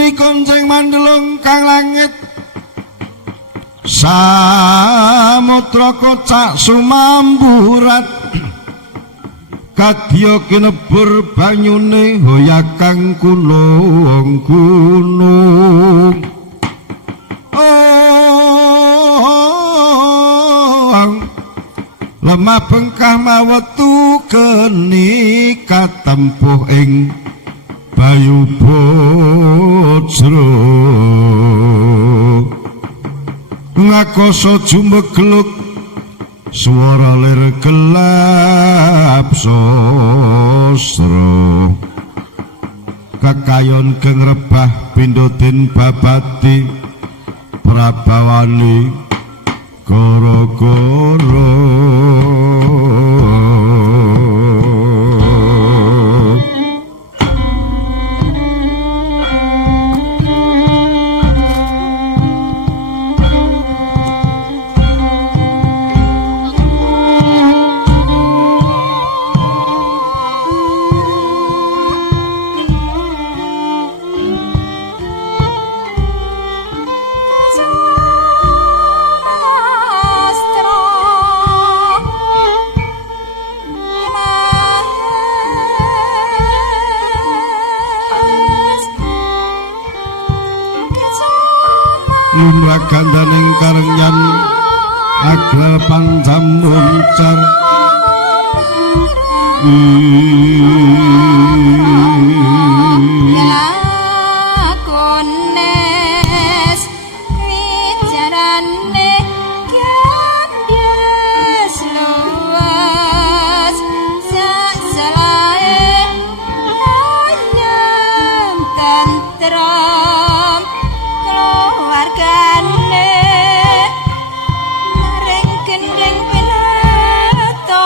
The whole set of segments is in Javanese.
bumi konceng mandelung kang langit samudra kocak sumamburat kadya kinebur banyune hoyakang gunung lemah bengkah mawetu geni katempuh ing bayu bojro ngakoso jumegluk swara lir gelap sosro kakayon geng rebah pindotin babati prabawani goro-goro gandaning karengyan agral panjam muncar lakones wicarane gandes luas sasalae ayam tentrem keluargane maring gendeng pinato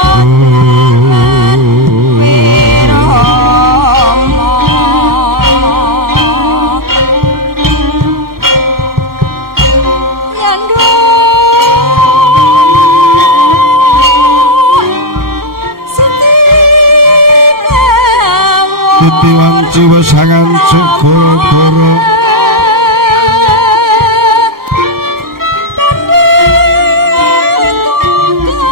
Titiwan jiwa sangan segoro-goro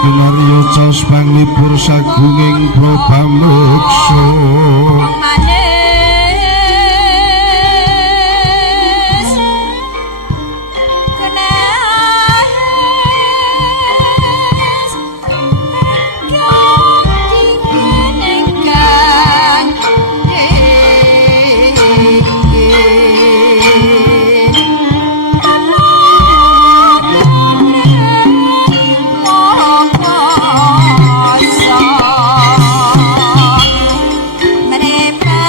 Binaryo caos panglipur sagunging probamukso Mereka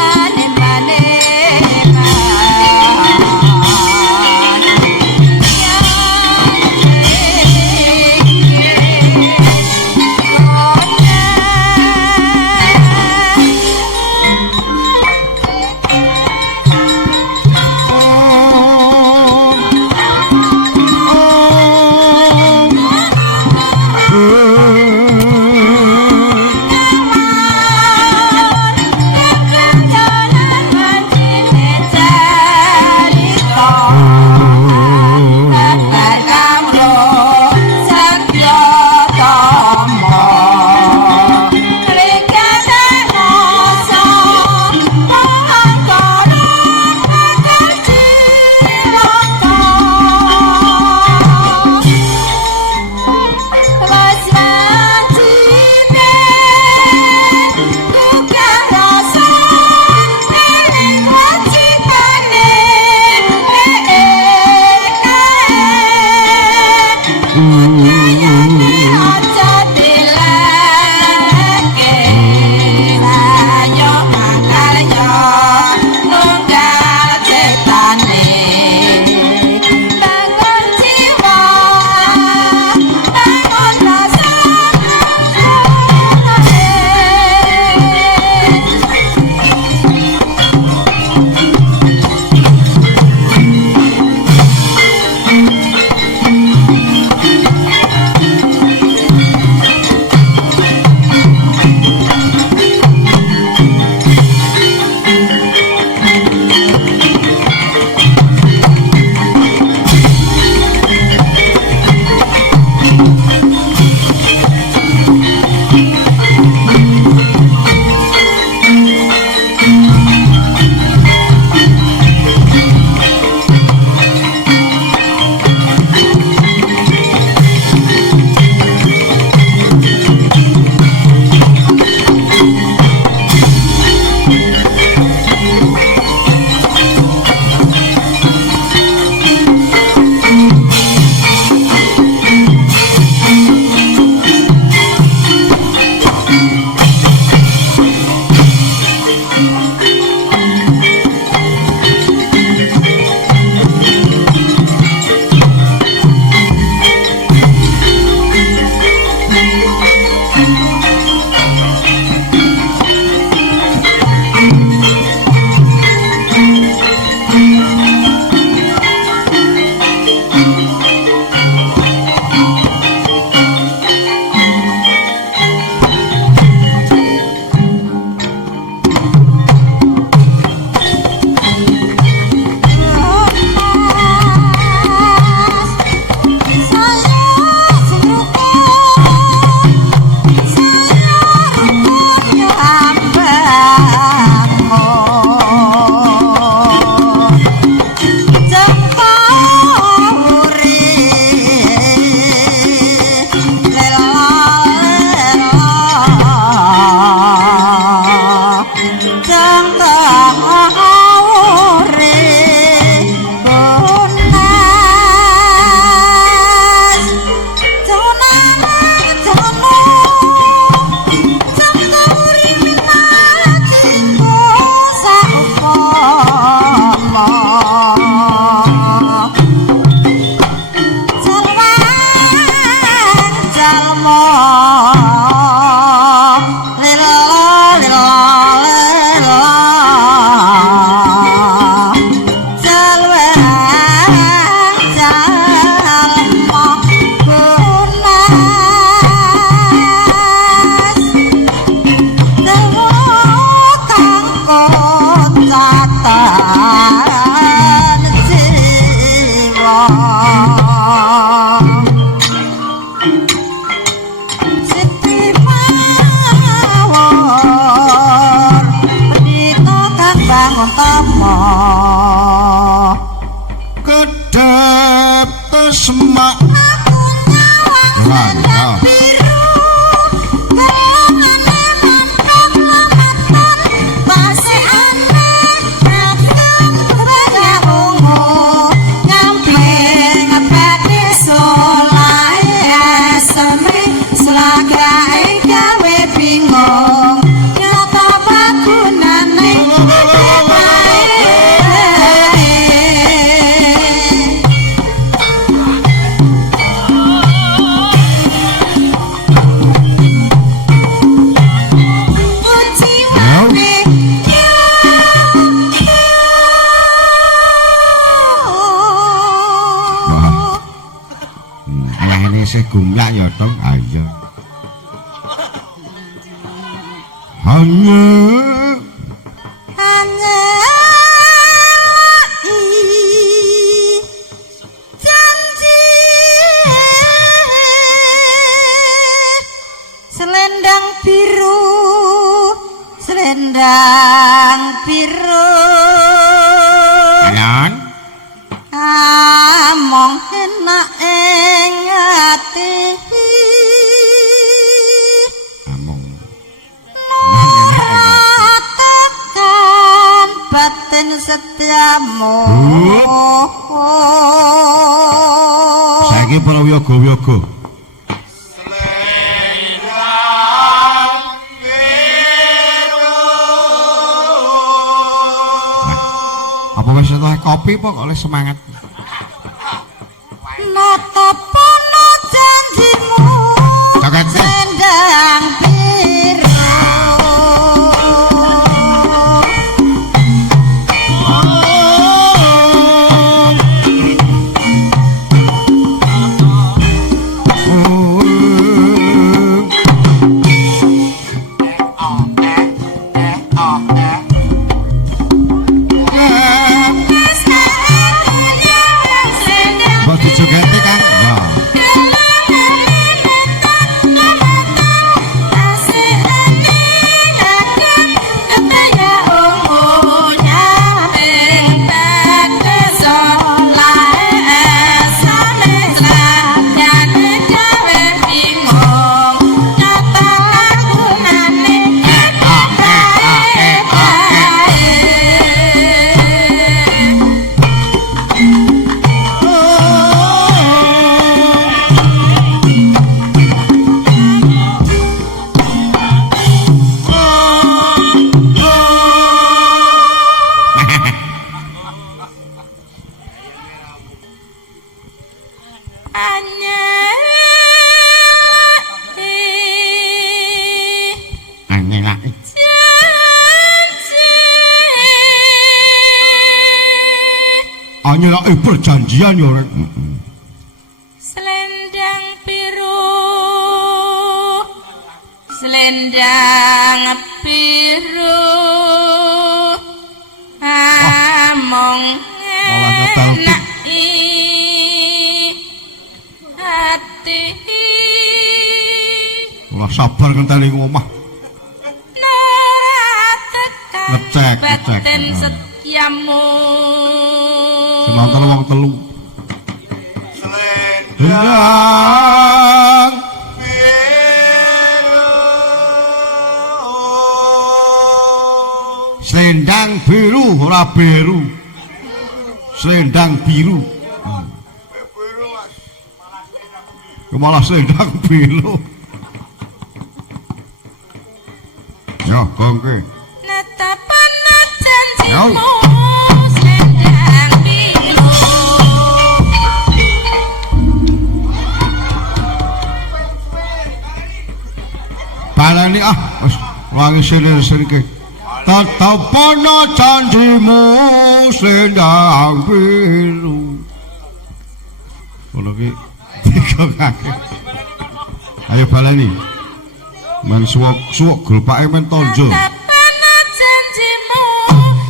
kedap semak gumlak ya tong ayo hanya janji selendang biru ayan among enak ing ati among tekan batin setiamu saiki para wiyaga-wiyaga apa wis entuk kopi apa kok oleh semangat natapono janjimu selendang biru dijogeti Kang. Anyelake perjanjian ya rek. Selendang biru, selendang biru, among malah nyetel tik. enaki hati. Ora sabar ngenteni ngomah. Ngecek, ngecek. Batin setiamu. Senonton wong telu. Selendang biru ora biru. Selendang biru. Malah selendang biru. Ya, bangke. Netapana janjimu Yo. selendang biru. Balani wis wangi sini-sini. Tetapana janjimu selendang biru. Ngono ki digongake. Ayo balani. Men suwuk glupake men tonjo. Netapana janjimu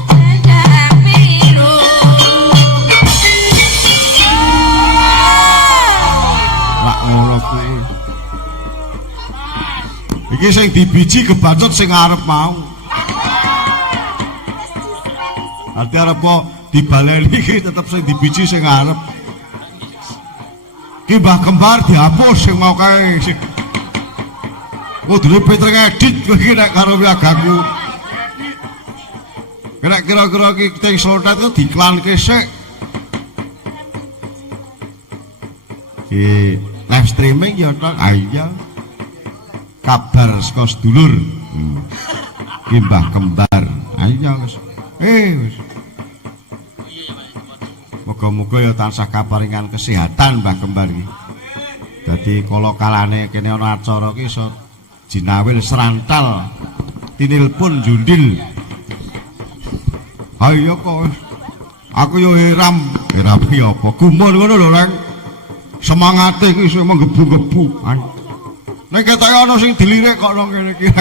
selendang biru. Lak ngono kuwi. Iki sing dibiji kebacut sing arep mau. Arti arep kok dibaleni iki tetep sing dibiji sing arep. Ki mbah kembar dihapus sing mau kae. Kudune Petreng edit iki nek karo wiagaku. Nek kira-kira iki ting slotet itu diiklanke sik. Live streaming ya tok. Iya. Kabar saka sedulur. Ki mbah kembar. Iya wis. Wis. Moga-moga ya tansah kaparingan kesehatan mbah kembar iki. Dadi kala kalane kene ana acara ki iso jinawil serantal tinilpun jundil. Ayo kok aku yo heram piye apa gumun ngono lho Rang. Semangate iki sing menggebu-gebu. Nek ketoke ana sing dilirik kok nang kene iki.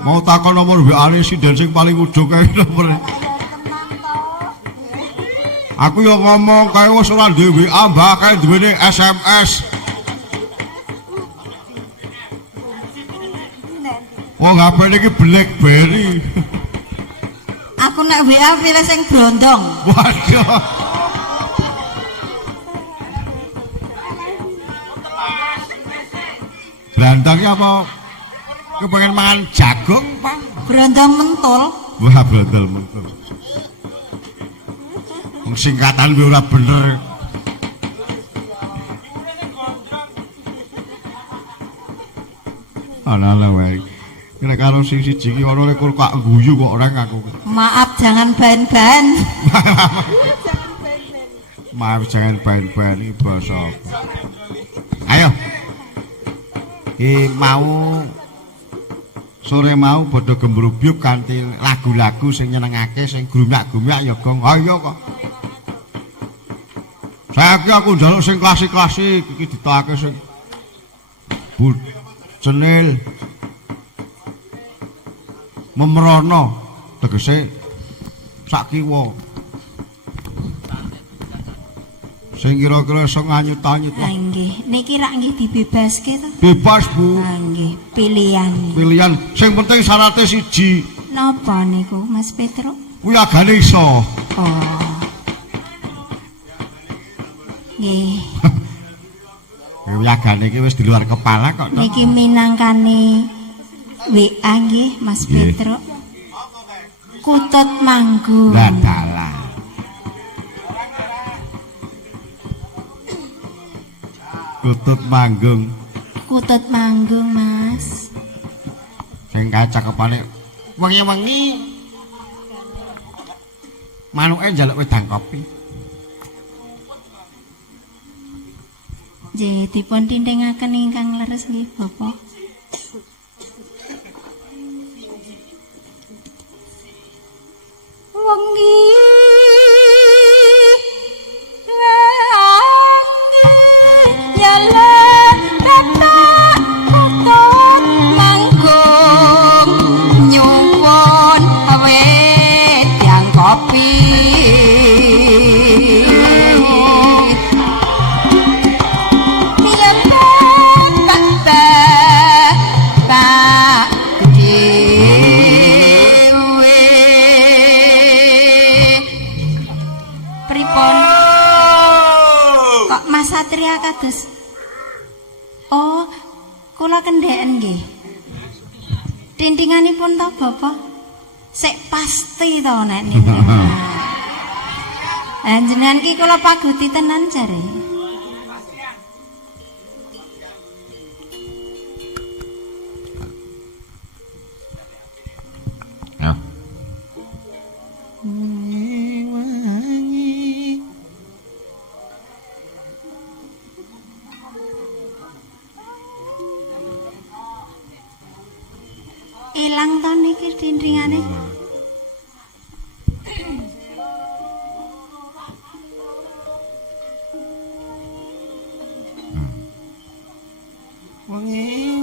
Mau takon nomor WA-ne sinden sing paling ujug kae nomor. Aku yo ngomong kae wis ora duwe WA, mbak kae duwene SMS. Wong HP iki BlackBerry. Aku nek WA pilih sing brondong. Waduh. Blandangnya apa? Kepengen mangan jagung, Pak? Brondong mentul. Wah, betul. Wong singkatan kuwi ora bener. Ala wae. Nek karo sing siji iki ana nek kok guyu kok ora aku. Maaf jangan ban-ban. Maaf jangan ban-ban iki basa apa. Ayo. Mau sore mau padha gembrubyuk kanthi lagu-lagu sing nyenengake sing grumak-grumak ya gong. Ayo kok. Saiki aku njaluk sing klasik-klasik iki ditokake sing cenil memrono tegese sak kiwa. Sing kira-kira iso nganyut-anyut. Lah nggih, niki rak nggih dibebaske to. Bebas, Bu. Lah nggih, pilihan. Pilihan sing penting syaratnya siji. Napa niku, Mas Petro? Kuwi agane iso. Oh. Nggih, Kuwi agane iki wis di luar kepala kok. Tok. niki minangkane WA nggih, Mas Nggih. Petro. Kutut Manggung. Lah dalah. Kutut Manggung. Kutut Manggung, Mas. Sing kacakepane wengi-wengi. Manuke njaluk wedang kopi. Nggih, dipun tintingaken ingkang leres nggih, Bapak. Wengi saya kados. Oh, kula kendheken nggih. Tintinganipun to, Bapak? Sik pasti to nek niku. Jenengan ki kula paguti tenan jare. Ya. Ilang to niki tintingane. Wengi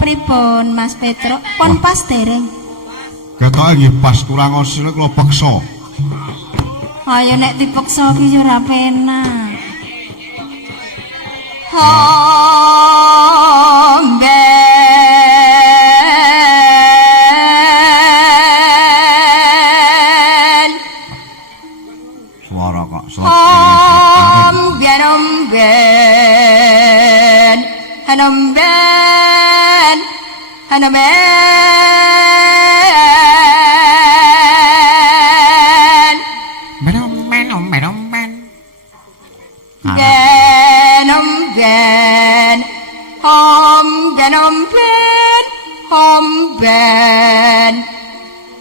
pripun Mas Petro? Pon pas dereng. Ketoke nggih pas kurang osile kula peksa. Ayo nek dipeksa ki yo ora penak. Homben. Suara kok Homben, homben. Homben. Homben.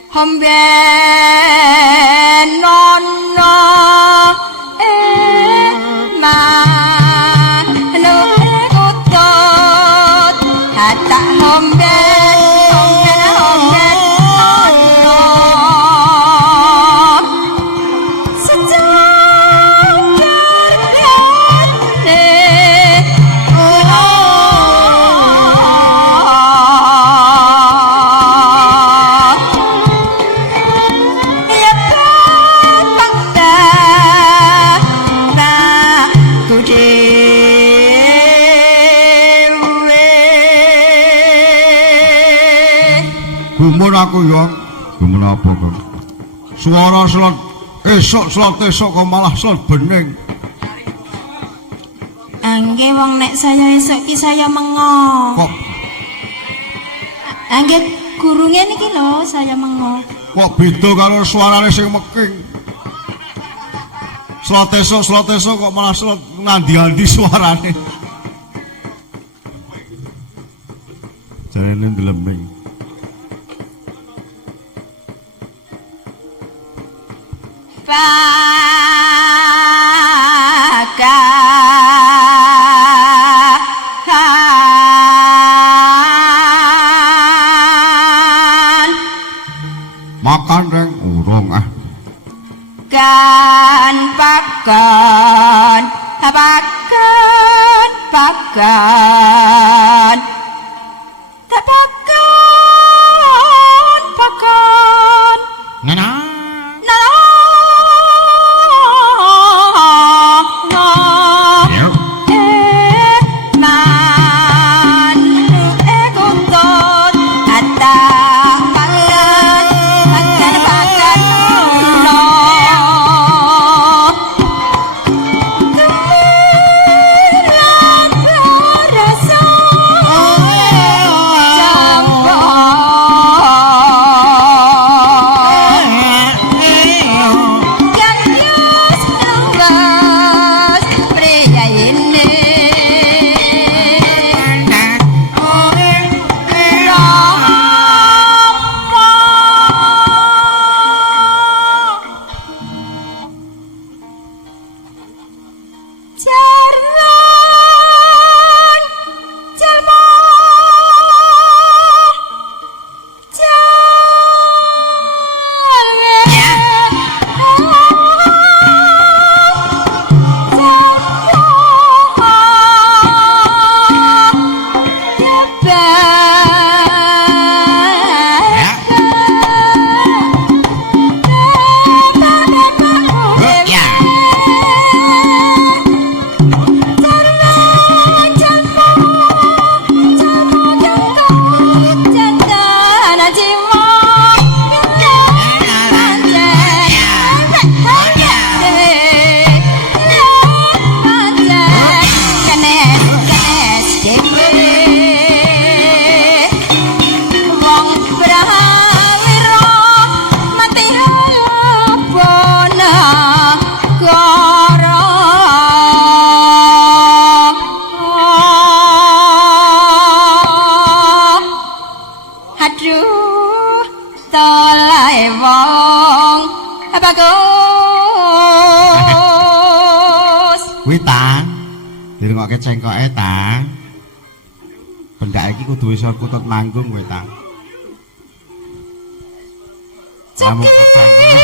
Homben nono ma lo ekotot hatta homben nono gumun aku ya. Gumun apa kok? Suara slot esuk kok malah slot bening. Angge wong nek saya esuk ki saya mengo. Kok Angge gurunge niki lho saya mengo. kok beda karo suarane sing meking. Slot esuk kok malah slot nandi-andi suarane. Jarene ndelembing. Makan reng urung ah. Pakan Nana. Rasa Kuwi ta. Dirungokke cengkoke ta. Pendak iki kudu iso kutut manggung kowe ta. Kamu ketanggung.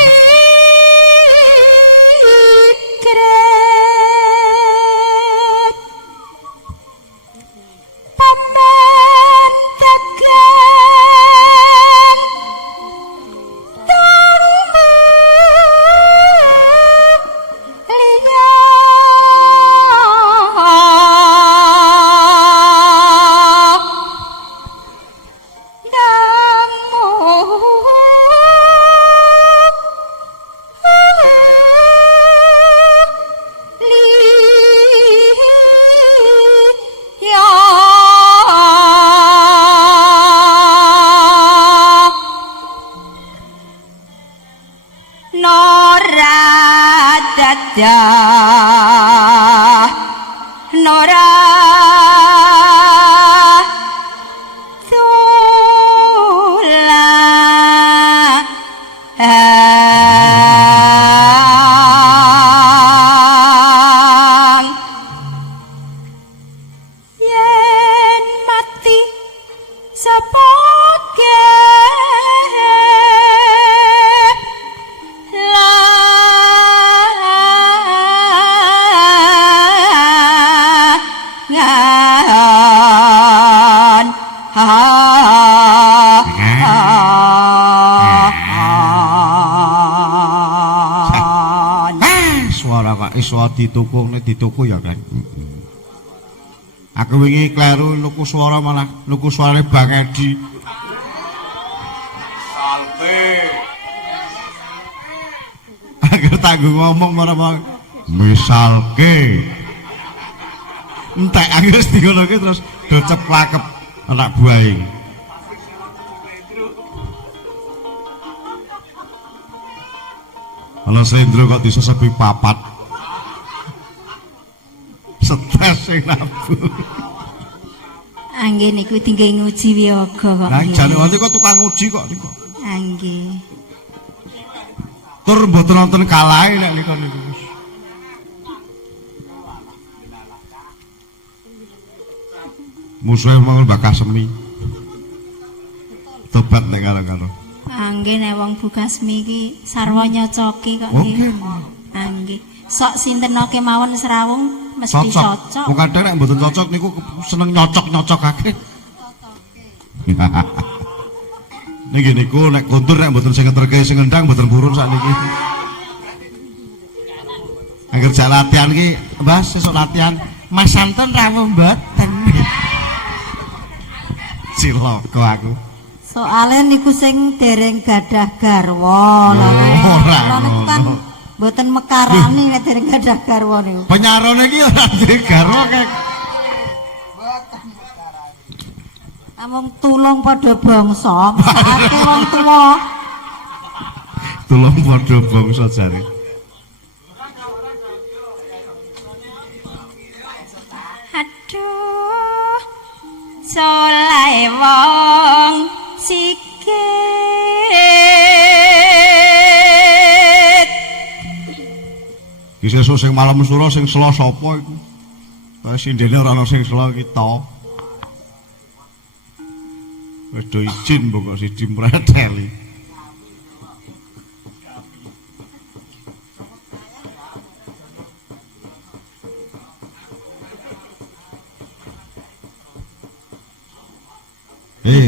Suara dituku nek dituku ya kan. Aku wingi kleru nuku suara malah nuku suarane Bang Edi. Salpe. Agar tanggung ngomong marah misalke. Entek aku wis dikonoke terus do ceplakep anak buahe. Ana Sendro kok disesepi papat. Stres sing nabung. Anggih niku tinggal nguji wiyaga kok. Lah jane wonten kok tukang nguji kok niku. Anggih. Tur mboten nonton kalahe nek niku niku. Musuhe mangul bakas semi. Tobat nek karo-karo. Anggih nek wong Bukasmi iki sarwa nyocoki kok nggih. Anggih. Sok sinten kemawon serawung mesti cocok. Wong kadang nek mboten cocok niku seneng nyocok-nyocokake. Niki niku nek kuntur nek mboten sing ngeterke sing ngendang mboten purun sakniki. Angger jak latihan iki, Mbah sesuk latihan Mas Santen rawuh mboten. Cilaka aku. Soale niku sing dereng gadah garwa lho. Ora niku kan mboten mekarani nek dereng gadah garwa niku. Penyarone iki ora duwe garwa kek. Amung tulung padha bangsa, sakake wong tuwa. Tulung padha bangsa jare. Aduh, soleh wong sikit. Ki sesuk sing malam sura sing sela sapa iku? Kaya sindene ora ana sing sela kita. Wis do izin pokok siji mreteli.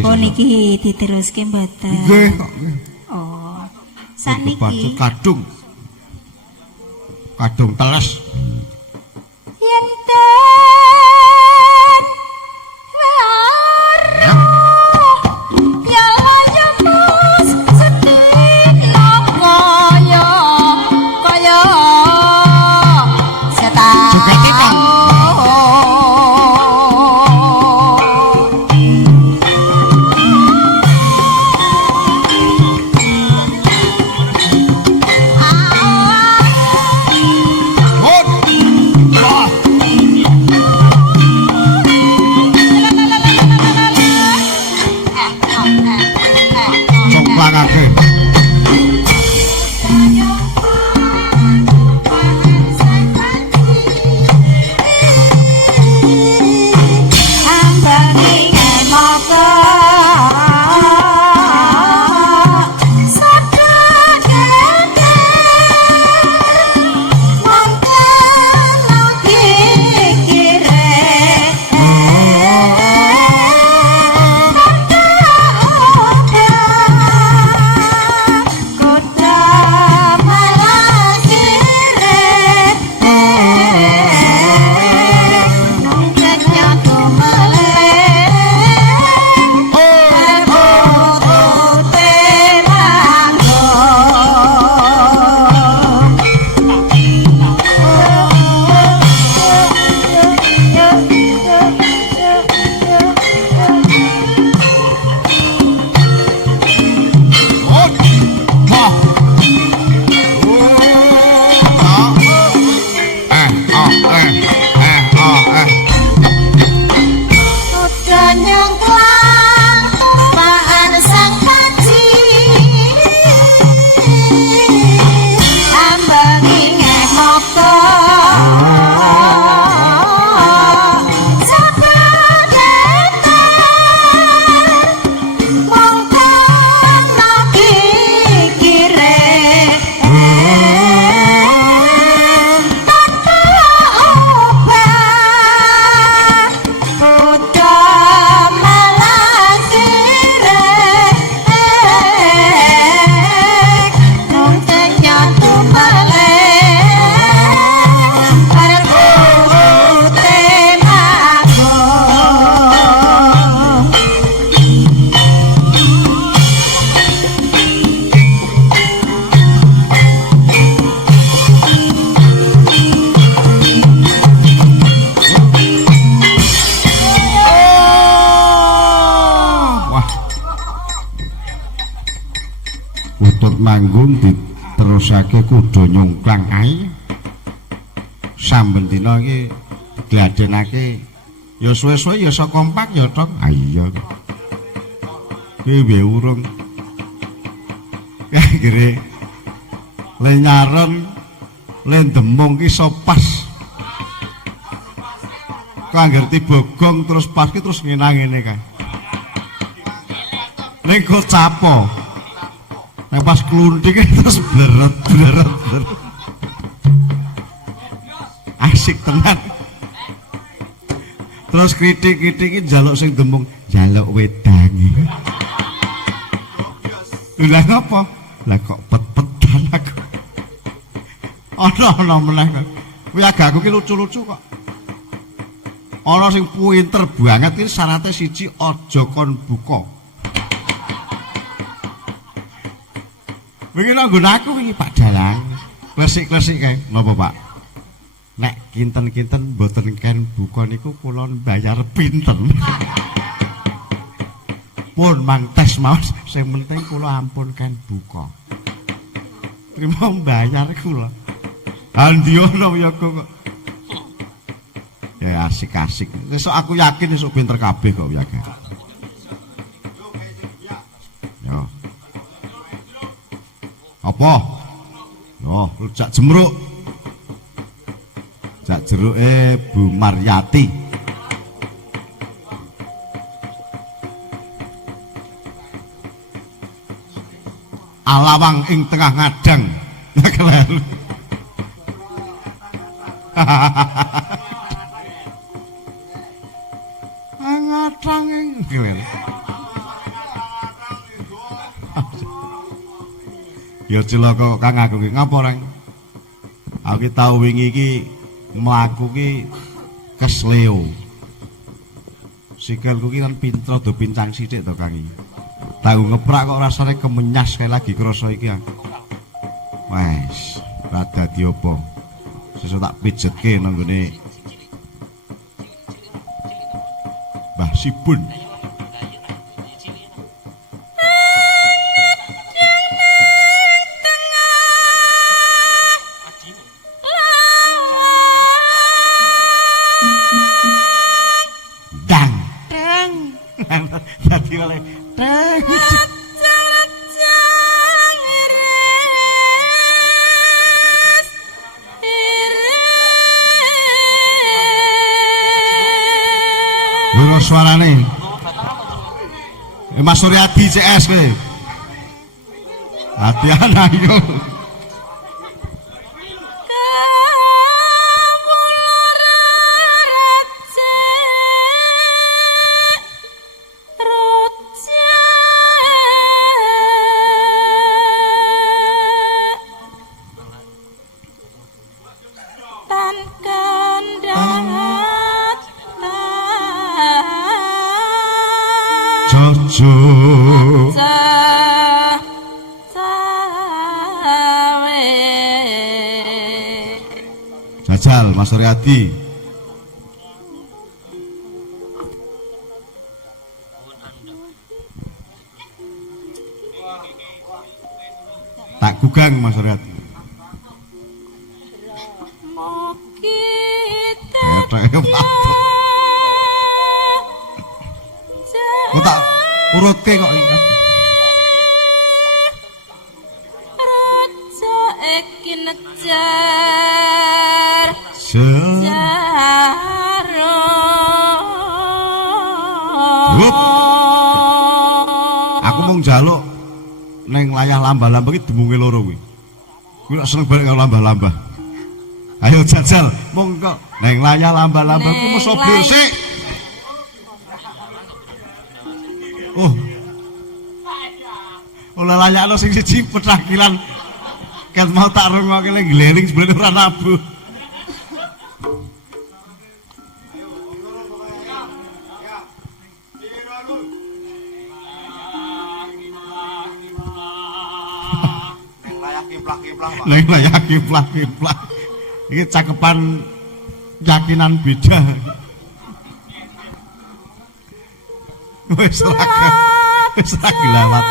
Oh niki diteruske mboten. Nggih kok. Oh. Sakniki kadung. Kadung teles. Yen Udah nyengklang paan sang kaji ambangi ngemoko manggung diterusake kudu nyungklang ae samben dina iki diadenake ya suwe-suwe ya iso kompak ya tok iya kuwi urung kira le nyaron le demung ki iso pas kok ngerti bogong terus pas ki terus ngene kae ning kok capo nek pas klunthing terus bleret asik tenan terus kritik-kritik iki njaluk sing demung njaluk wedang lha ngapa lah kok pet-petan aku ana meneh kok kuwi agaku ki lucu-lucu kok ana sing pinter banget iki syaratnya siji aja kon buka. Wingi nang nggonku iki Pak Dalang. Klesik-klesik kae. Napa Pak? Nek kinten-kinten mboten ken buka niku kula bayar pinten. Pun mang tes maos sing penting kula ampun ken buka. Trimo bayar kula. Andiono ya kok. Ya asik-asik. Esuk aku yakin esuk pinter kabeh kok ya. Yo. Apa? Oh, rujak jemruk. Jak jeruke Bu Maryati. Alawang ing tengah ngadang. Kelaru. Ngadang ing kelaru. Ya cilaka Kang aku ki ngapa reng? Aku ki tau wingi iki mlaku ki kesleo. Sikilku ki kan pinter do pincang sithik to Kang iki. Tau ngeprak kok rasane kemenyas kae lagi krasa iki. Wes, ra dadi apa. Sesuk tak pijetke nang gone Mbah Sibun. Suarane Mas Suryadi CS kowe. Latihan ayo. Jajal Mas Suryadi. Tak gugang Mas Suryadi. Moki ketheke mabuk. Kok tak urutke kok iki. Raja iki nejar Hup. Aku mung njaluk ning layah lambah-lambah iki demunge loro kuwi. Kuwi nek seneng balik karo lambah-lambah. Ayo jajal mung kok ning layah lambah-lambah ku mesti bersih. Oh. Olah layakno sing siji petakilan. Kan mau tak rungokke lek glering sebelum ora nabuh. Neng layak kiplak-kiplak. Iki cakepan yakinan beda. Wis lagi lawat.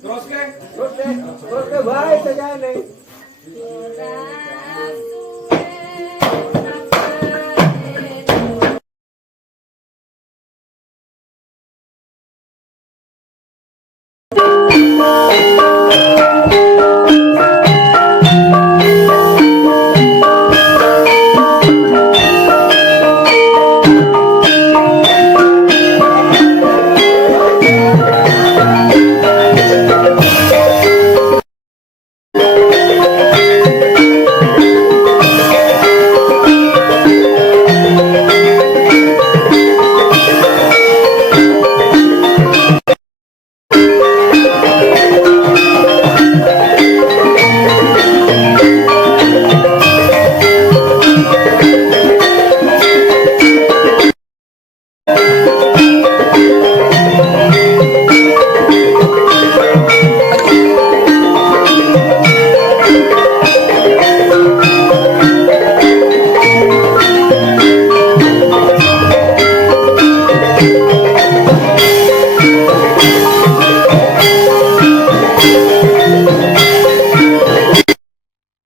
Terus ke baik saja nih.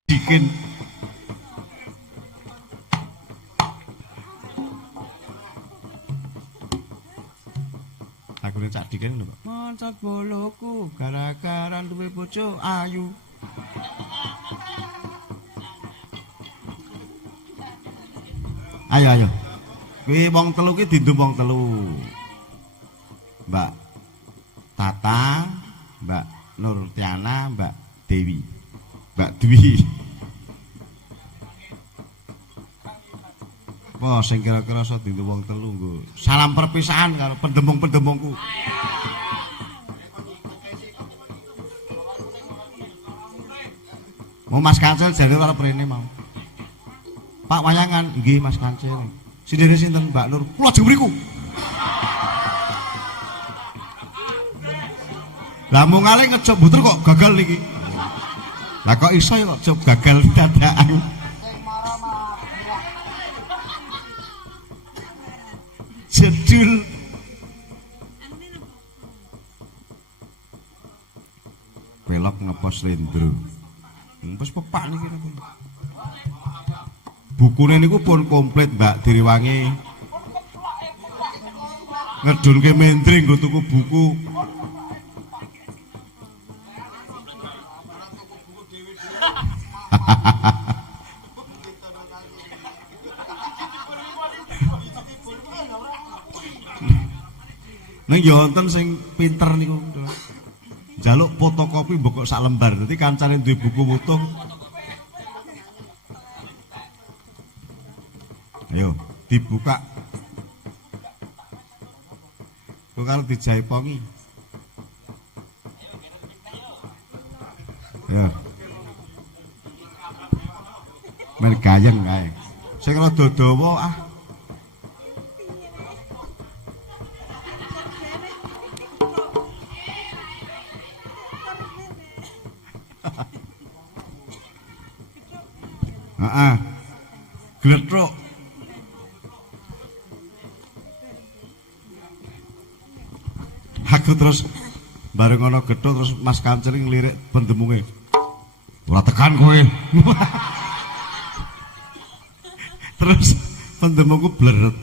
Dikin lagune Cak Dikin lho, Pak. Moncot boloku gara-gara duwe bojo ayu. Ayo ayo. Kuwi wong telu ki dindum wong telu. Mbak Tata, Mbak Nur Tiana, Mbak Dewi. Mbak Dwi. Apa sing kira-kira iso dindum wong telu nggo. Salam perpisahan karo pendemung-pendemungku. Mau Mas Kancil jare karo prene mau. Pak Wayangan, nggih Mas Kancil. Sindene sinten Mbak Nur? Kula jeng mriku. Lah mungale ngejob butur kok gagal niki. Lah kok iso ya kok job gagal dadakan. Jedul pelok ngepos Lendro. Wis pepak niki. Bukune niku pun komplit Mbak Diriwangi. Ngedunke mentri nggo tuku buku. Neng yo wonten sing pinter niku. Njaluk fotokopi mbok sak lembar. Dadi kancane duwe buku wutung. Ayo dibuka. Kok karo dijaipongi. Ya. Men gayeng kae. Sing rada dawa ah. Heeh. Glethuk. Aku terus bareng ana gethuk terus Mas Kancering ngelirik pendemunge. Ora tekan kowe. Terus pendemungku bleret.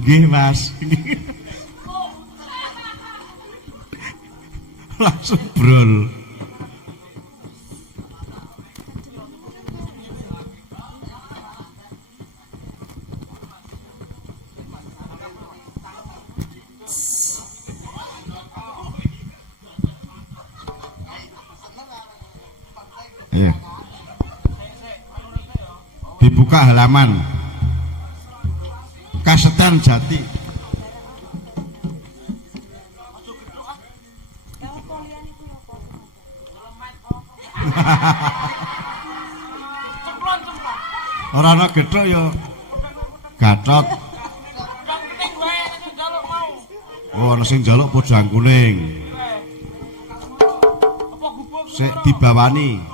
Nggih, Mas. Langsung brol. Ayo. Dibuka halaman Kasetan Jati. Ora ana gethuk ya Gatot. Oh, ana sing njaluk pojang kuning. Sik dibawani.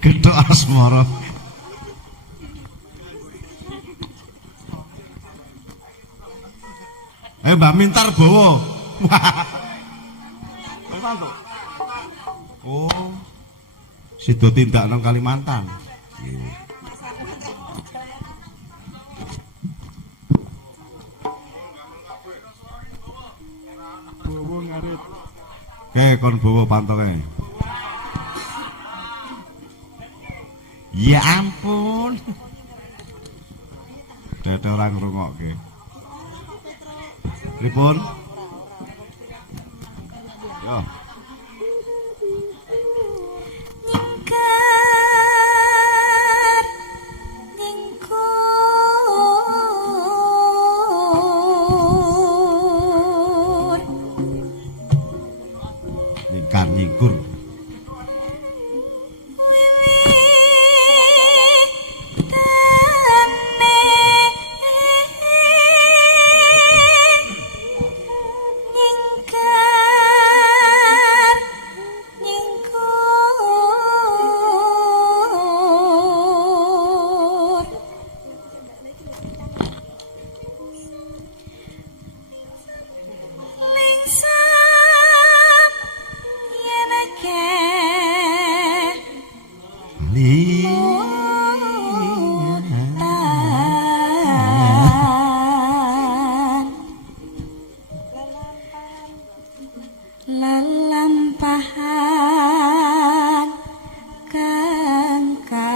Gethuk asmara. Mbak Mintar bawa. Oh. Sido tindak nang Kalimantan. Bawa ngarit. Oke, kon bawa pantoke. Ya ampun. Dede orang ngrungokke. Pripun? Yo. Nyingkar nyingkur. Nyingkar nyingkur. Lelampahan kangka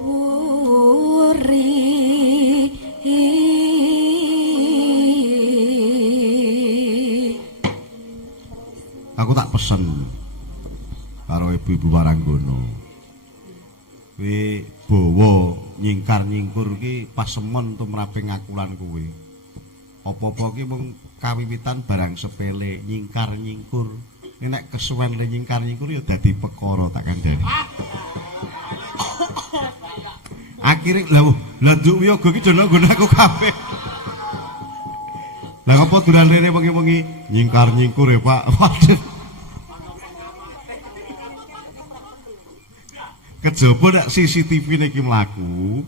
wuri. Aku tak pesen karo ibu-ibu Waranggono. Kowe bawa nyingkar nyingkur ki pasemon tumrape ngakulan kowe. Apa-apa ki mung kawiwitan barang sepele, nyingkar nyingkur. Nek kesuwen le nyingkar nyingkur ya dadi perkara tak kandhani. Akhire lha nduk wiyaga ki jono nggon aku kabeh. Lah apa duran rene wengi-wengi nyingkar nyingkur ya, Pak. Waduh. Kejaba nek CCTV niki mlaku.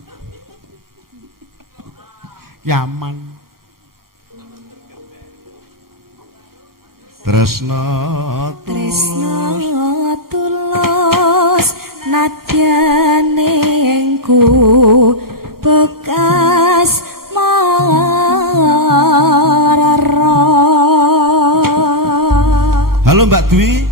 Yaman. Tresna tulus nadyane engku bekas marara. Halo Mbak Dwi.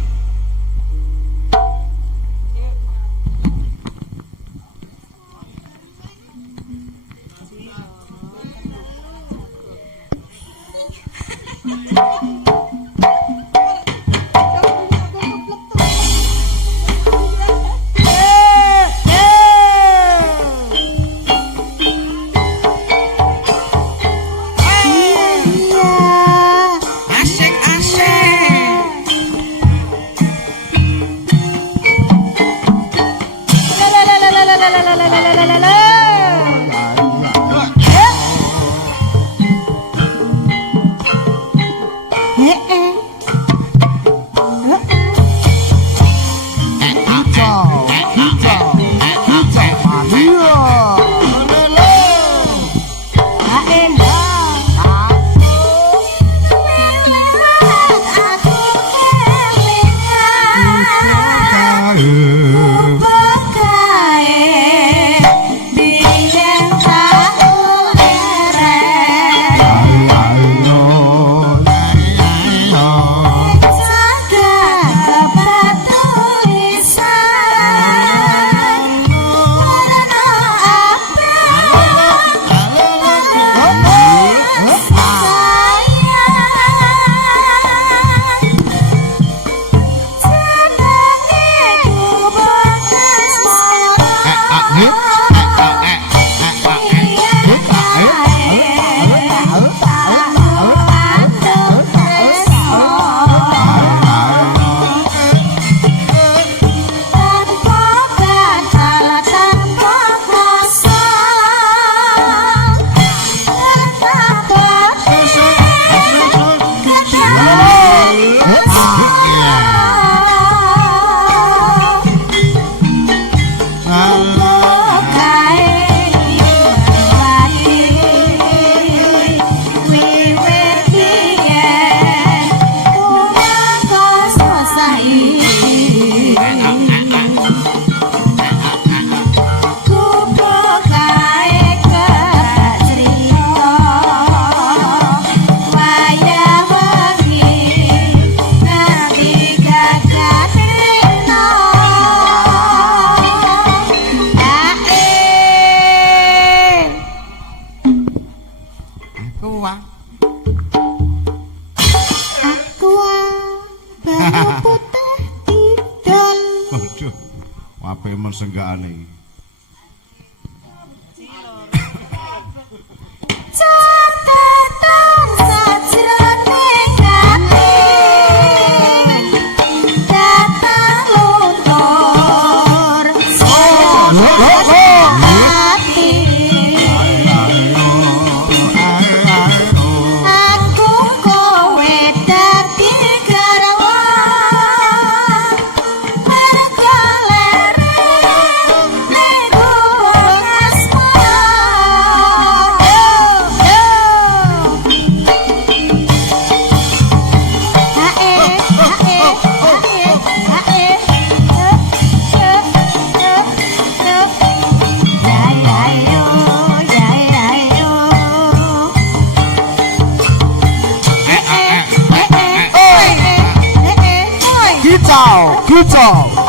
Heeh. Apik men senggakane iki.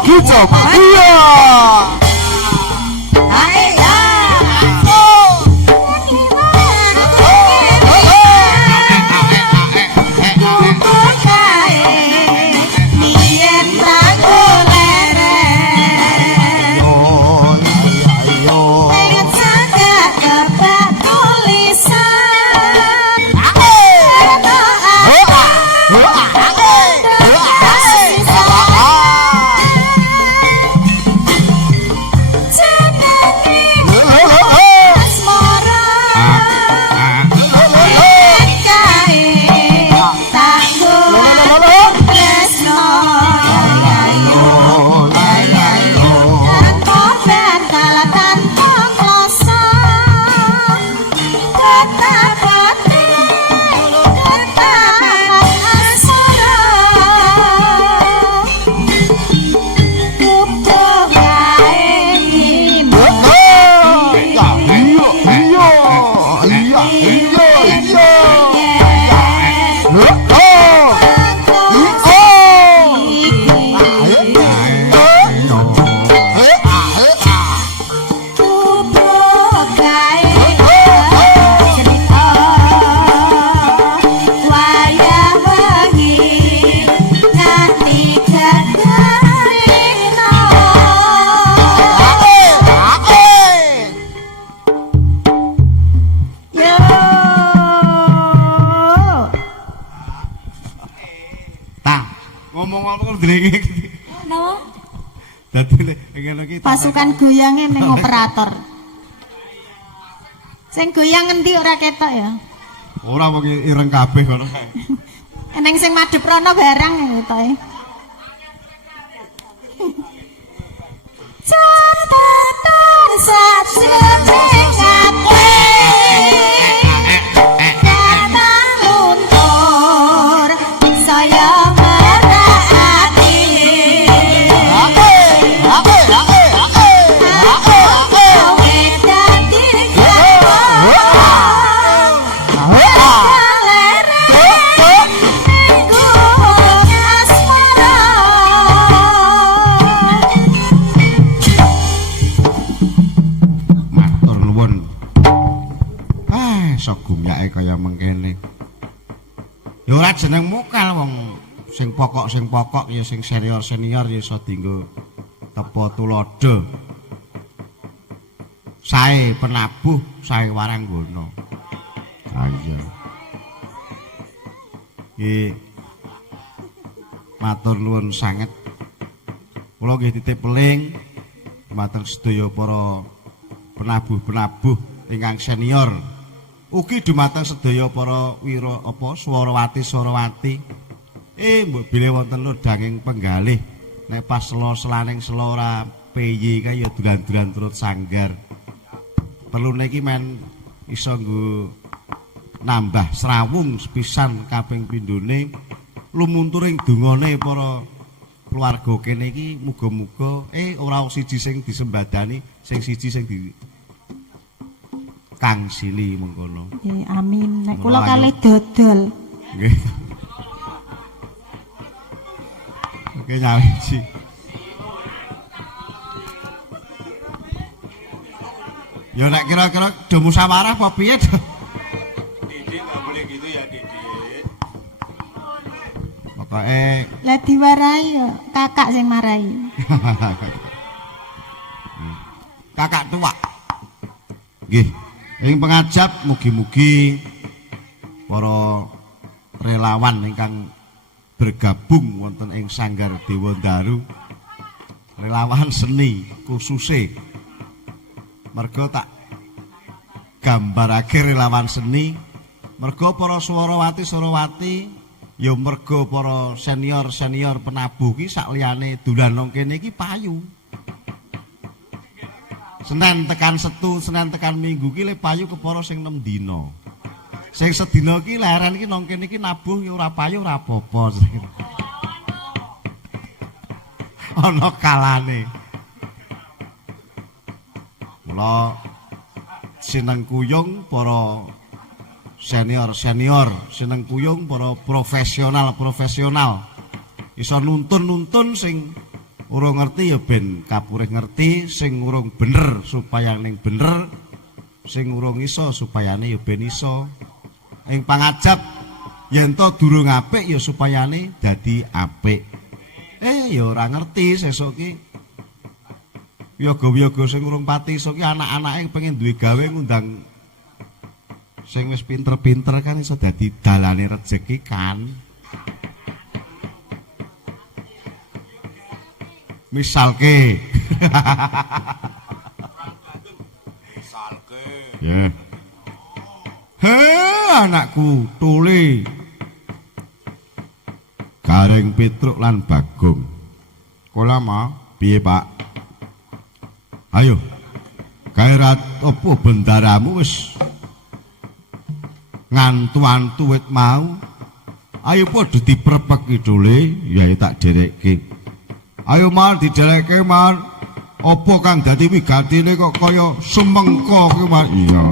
Kicau Maria. Pasukan goyange ning operator. Sing goyang ngendi ora ketok ya? Ora wong ireng kabeh ngono. Eneng sing madhep rono barang to. Catatan sajroning ati datang luntur saya merahati Matur nuwun. Sok gumyake kaya mengkene. Ya ora jeneng mokal wong sing pokok ya sing senior ya iso dienggo tepa tuladha. Sae penabuh, sae waranggana. Ha iya. Matur nuwun sanget. Kula nggih titip peling dumateng sedaya para penabuh-penabuh ingkang senior. Ugi dumateng sedaya para swarawati. Mbok bilih wonten lodanging penggalih nek pas selaning selora PY kae ya duran-duran turut sanggar. Perlune iki men iso nggo nambah srawung sepisan kaping pindhone lumunturing dungane para keluarga kene iki muga-muga ora siji sing disembadani, sing siji sing di Kang Sili mengkono. Nggih, amin. Nek kula kalih dodol. Nggih. Oke nyawiji. Ya nek kira-kira do musyawarah apa piye to? Didik nggak boleh gitu ya Didik. Pokoke Lah diwarai ya kakak sing marai. kakak tua. Nggih. Ing pengajap mugi-mugi para relawan ingkang bergabung wonten ing Sanggar Dewa Daru, relawan seni khususe. Mergo tak gambarake relawan seni, mergo para swarawati ya mergo para senior penabuh ki sak liyane dolan nang kene iki payu. Senin tekan Setu, Senin tekan Minggu ki le payu kepara sing 6 dina. Sing sedina ki leren iki nang kene iki nabuh ya ora payu ora apa-apa. Ana kalane. Mula seneng kuyung para senior, seneng kuyung para profesional. Iso nuntun sing urung ngerti ya ben kapurih ngerti, sing urung bener supaya ning bener, sing urung iso supayane ya ben iso. Ing pangajap yen to durung apik ya supayane dadi apik. Ya ora ngerti sesuk ki yoga-yoga sing urung pati iso ki anak-anake pengen duwe gawe ngundang sing wis pinter-pinter kan iso dadi dalane rejeki kan. Misalke. Ya. Anakku Tuli. Gareng Petruk lan Bagong. Kula mau piye, Pak? Ayo. Kairat opo bendaramu wis ngantu-antu wit mau. Ayo padha diprepek idule, ya tak derekke. Ayo mal didereke mal. Apa kang dadi wigatine kok kaya semengko kuwi mal. Iya.